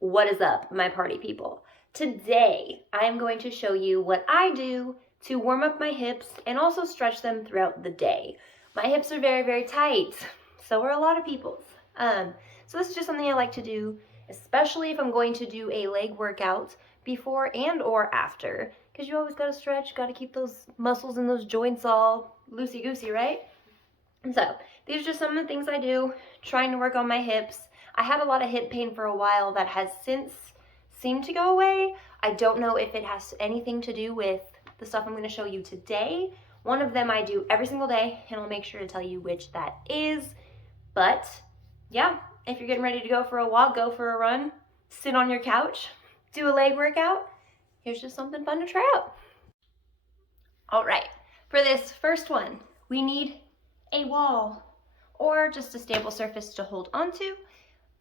What is up, my party people? Today, I am going to show you what I do to warm up my hips and also stretch them throughout the day. My hips are very, very tight. So are a lot of people's. So this is just something I like to do, especially if I'm going to do a leg workout before and or after, because you always gotta stretch, gotta keep those muscles and those joints all loosey-goosey, right? And so these are just some of the things I do, trying to work on my hips. I had a lot of hip pain for a while that has since seemed to go away. I don't know if it has anything to do with the stuff I'm going to show you today. One of them I do every single day, and I'll make sure to tell you which that is. But yeah, if you're getting ready to go for a walk, go for a run, sit on your couch, do a leg workout, here's just something fun to try out. All right, for this first one, we need a wall or just a stable surface to hold onto.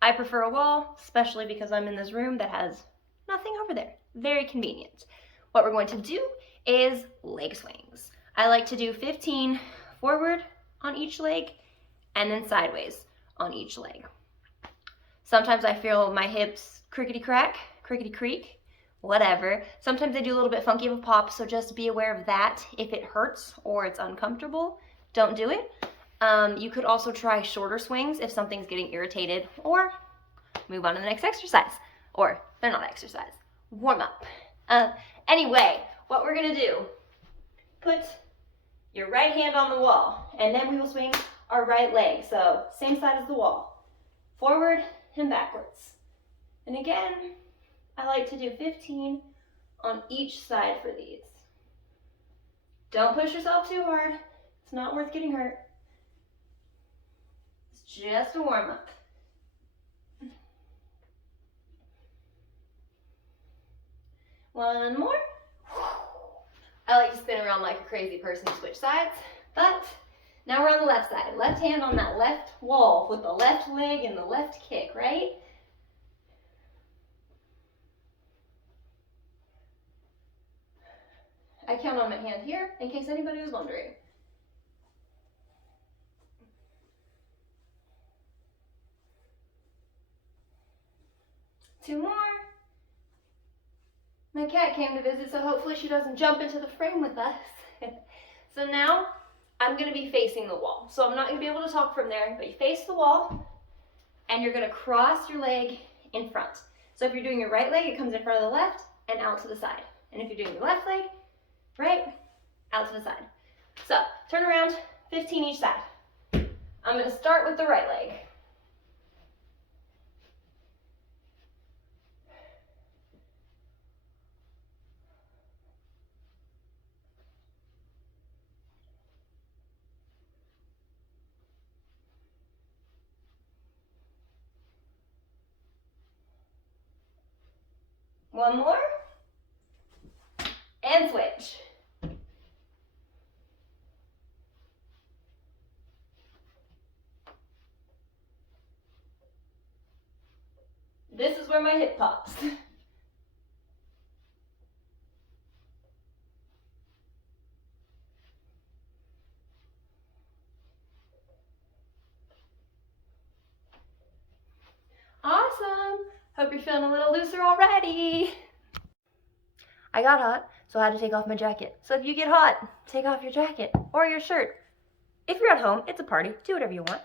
I prefer a wall, especially because I'm in this room that has nothing over there. Very convenient. What we're going to do is leg swings. I like to do 15 forward on each leg and then sideways on each leg. Sometimes I feel my hips crickety-crack, crickety-creak, whatever. Sometimes they do a little bit funky of a pop, so just be aware of that. If it hurts or it's uncomfortable, don't do it. You could also try shorter swings if something's getting irritated, or move on to the next exercise. Or they're not exercise, warm up. Anyway, what we're gonna do, put your right hand on the wall, and then we will swing our right leg. So same side as the wall, forward and backwards. And again, I like to do 15 on each side for these. Don't push yourself too hard. It's not worth getting hurt. It's just a warm up. One more. I like to spin around like a crazy person to switch sides, but now we're on the left side. Left hand on that left wall with the left leg and the left kick, right? I count on my hand here in case anybody was wondering. Two more. My cat came to visit, so hopefully she doesn't jump into the frame with us. So now I'm going to be facing the wall. So I'm not going to be able to talk from there, but you face the wall and you're going to cross your leg in front. So if you're doing your right leg, it comes in front of the left and out to the side. And if you're doing your left leg, right, out to the side. So turn around, 15 each side. I'm going to start with the right leg. One more, and switch. This is where my hip pops. Awesome. Hope you're feeling a little looser already. I got hot, so I had to take off my jacket. So if you get hot, take off your jacket or your shirt. If you're at home, it's a party. Do whatever you want.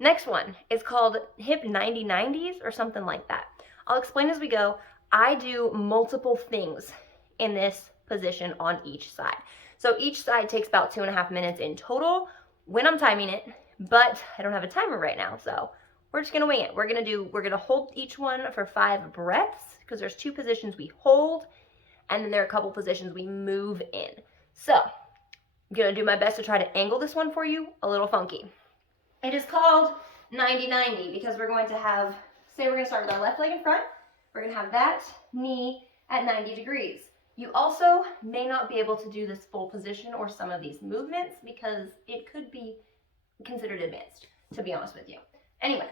Next one is called hip 90-90s or something like that. I'll explain as we go. I do multiple things in this position on each side. So each side takes about 2.5 minutes in total when I'm timing it, but I don't have a timer right now, so we're just gonna wing it. We're gonna hold each one for 5 breaths because there's 2 positions we hold, and then there are a couple positions we move in. So I'm gonna do my best to try to angle this one for you a little funky. It is called 90-90 because we're going to have, say we're gonna start with our left leg in front. We're gonna have that knee at 90 degrees. You also may not be able to do this full position or some of these movements because it could be considered advanced, to be honest with you. Anyway,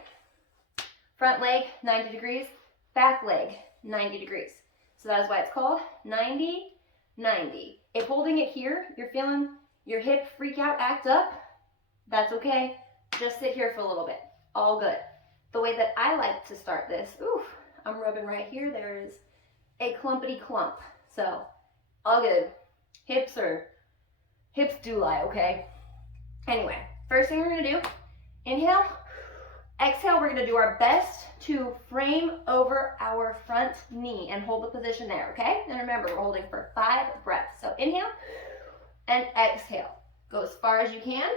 front leg 90 degrees, back leg 90 degrees. So that is why it's called 90-90. If holding it here, you're feeling your hip freak out, act up, that's okay. Just sit here for a little bit. All good. The way that I like to start this, I'm rubbing right here. There is a clumpity clump. So, all good. Hips do lie, okay? Anyway, first thing we're gonna do, inhale, exhale, we're gonna do our best to frame over our front knee and hold the position there, okay? And remember, we're holding for 5 breaths. So inhale and exhale. Go as far as you can.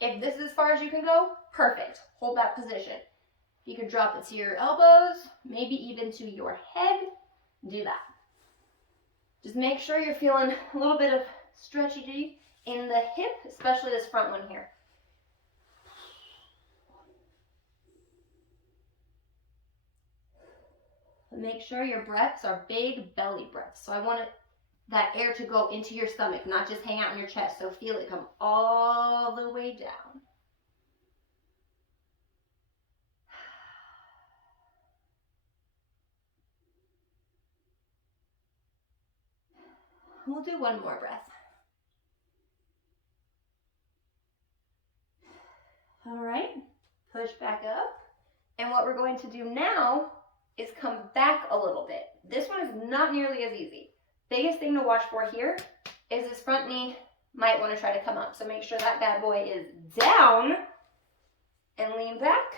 If this is as far as you can go, perfect. Hold that position. You can drop it to your elbows, maybe even to your head. Do that. Just make sure you're feeling a little bit of stretchy in the hip, especially this front one here. Make sure your breaths are big belly breaths. So I want that air to go into your stomach, not just hang out in your chest. So feel it come all the way down. We'll do one more breath. All right, push back up. And what we're going to do now is come back a little bit. This one is not nearly as easy. Biggest thing to watch for here is this front knee might want to try to come up. So make sure that bad boy is down and lean back.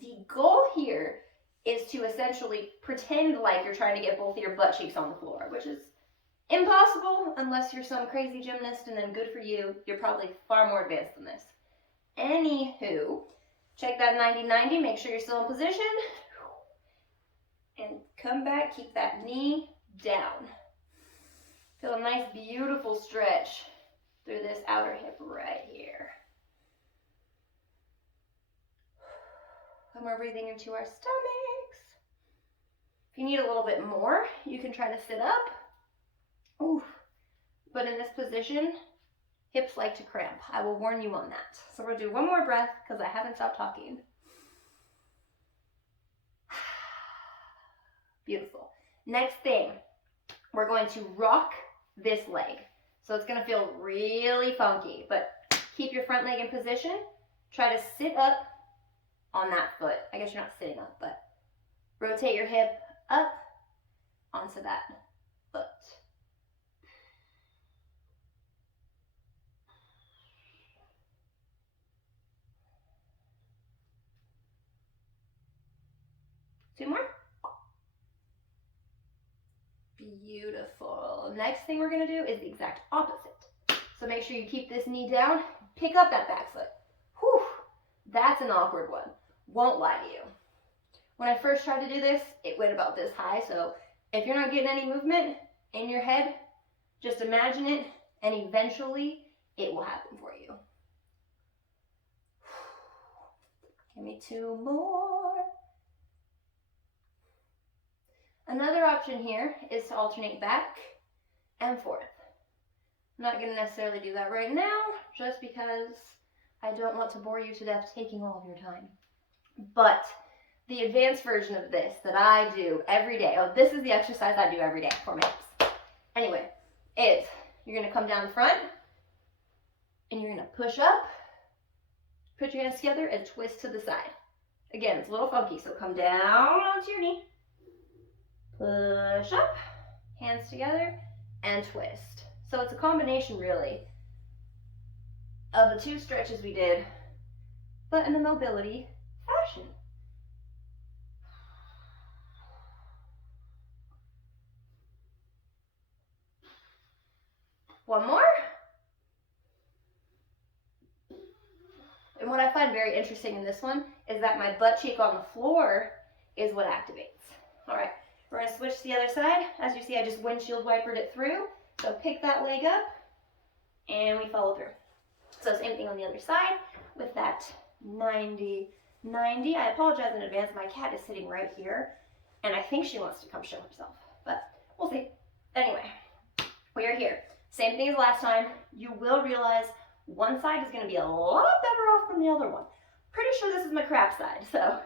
The goal here is to essentially pretend like you're trying to get both of your butt cheeks on the floor, which is impossible unless you're some crazy gymnast, and then good for you. You're probably far more advanced than this. Anywho, check that 90-90, make sure you're still in position. And come back, keep that knee down. Feel a nice, beautiful stretch through this outer hip right here. And we're breathing into our stomachs. If you need a little bit more, you can try to sit up. Oof. But in this position, hips like to cramp. I will warn you on that. So we're going to do one more breath because I haven't stopped talking. Beautiful. Next thing, we're going to rock this leg. So it's going to feel really funky, but keep your front leg in position. Try to sit up on that foot. I guess you're not sitting up, but rotate your hip up onto that foot. Two more. Beautiful. Next thing we're going to do is the exact opposite. So make sure you keep this knee down. Pick up that back foot. Whew, that's an awkward one. Won't lie to you. When I first tried to do this, it went about this high. So if you're not getting any movement in your head, just imagine it, and eventually it will happen for you. Give me 2 more. Another option here is to alternate back and forth. I'm not going to necessarily do that right now, just because I don't want to bore you to death taking all of your time. But the advanced version of this that I do every day, this is the exercise I do every day for my hips. Anyway, is you're going to come down the front, and you're going to push up, put your hands together, and twist to the side. Again, it's a little funky, so come down onto your knee. Push up, hands together, and twist. So it's a combination, really, of the 2 stretches we did, but in a mobility fashion. One more. And what I find very interesting in this one is that my butt cheek on the floor is what activates. All right. We're going to switch to the other side. As you see, I just windshield wipered it through. So pick that leg up, and we follow through. So same thing on the other side with that 90-90. I apologize in advance. My cat is sitting right here, and I think she wants to come show herself, but we'll see. Anyway, we are here. Same thing as last time. You will realize one side is going to be a lot better off than the other one. Pretty sure this is my crap side, so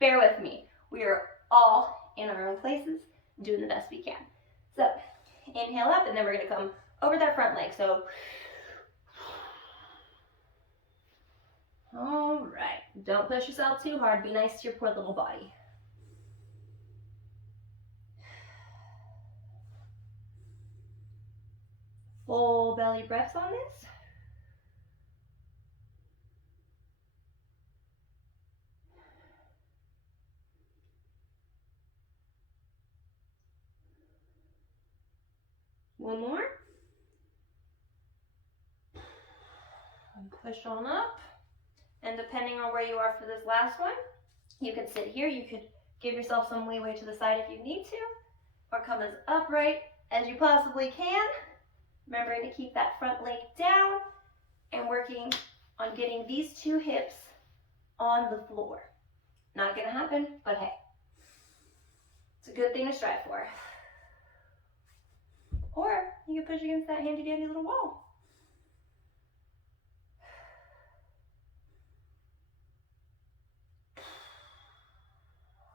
bear with me. We are all in our own places, doing the best we can. So inhale up, and then we're going to come over that front leg. So all right, All right, don't push yourself too hard. Be nice to your poor little body. full belly breaths on this. One more. And push on up. And depending on where you are for this last one, you could sit here. You could give yourself some leeway to the side if you need to, or come as upright as you possibly can. Remembering to keep that front leg down and working on getting these two hips on the floor. Not gonna happen, but hey, it's a good thing to strive for. Or you can push against that handy dandy little wall.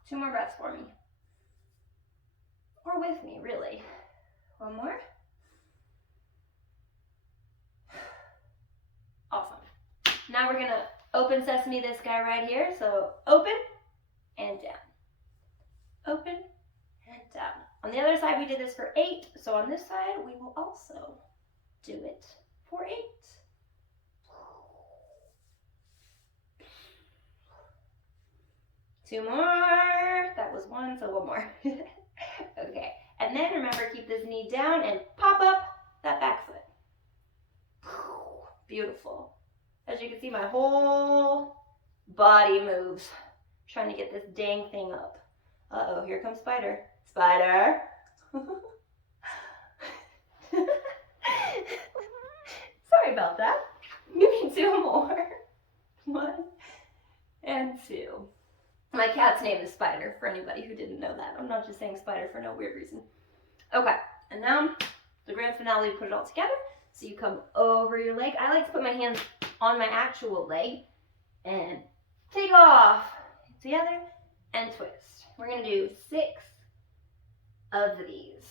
Two more breaths for me. Or with me, really. One more. Awesome. Now we're gonna open sesame this guy right here. So open and down. Open and down. On the other side, we did this for 8. So on this side, we will also do it for 8. Two more. That was 1, so 1 more. Okay. And then remember, keep this knee down and pop up that back foot. Beautiful. As you can see, my whole body moves. I'm trying to get this dang thing up. Uh-oh, here comes Spider. Spider. Sorry about that. Maybe 2 more. 1 and 2. My cat's name is Spider, for anybody who didn't know that. I'm not just saying Spider for no weird reason. Okay, and now the grand finale, we put it all together. So you come over your leg. I like to put my hands on my actual leg and take off together and twist. We're gonna do 6 of these.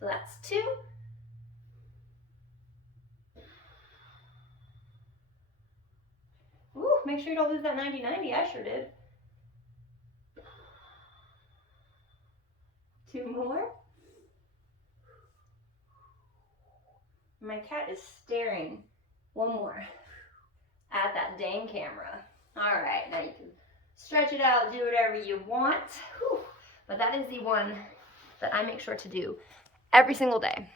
So that's 2. Ooh, make sure you don't lose that 90-90. I sure did. 2 more. My cat is staring. 1 more at that dang camera. All right, now you can stretch it out, do whatever you want. Whew. But that is the one that I make sure to do every single day.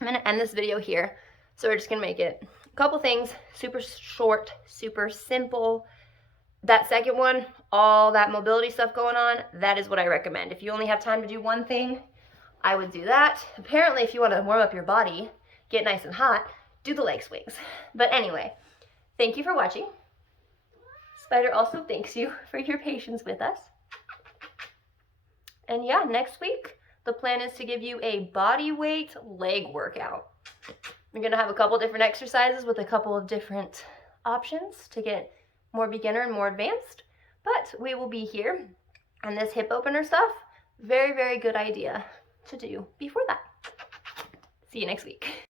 I'm gonna end this video here. So we're just gonna make it a couple things, super short, super simple. That second one, all that mobility stuff going on, that is what I recommend. If you only have time to do one thing, I would do that. Apparently, if you want to warm up your body, get nice and hot, do the leg swings. But anyway, thank you for watching. Spider also thanks you for your patience with us. And yeah, next week, the plan is to give you a body weight leg workout. We're gonna have a couple different exercises with a couple of different options to get more beginner and more advanced, but we will be here. And this hip opener stuff, very, very good idea to do before that. See you next week.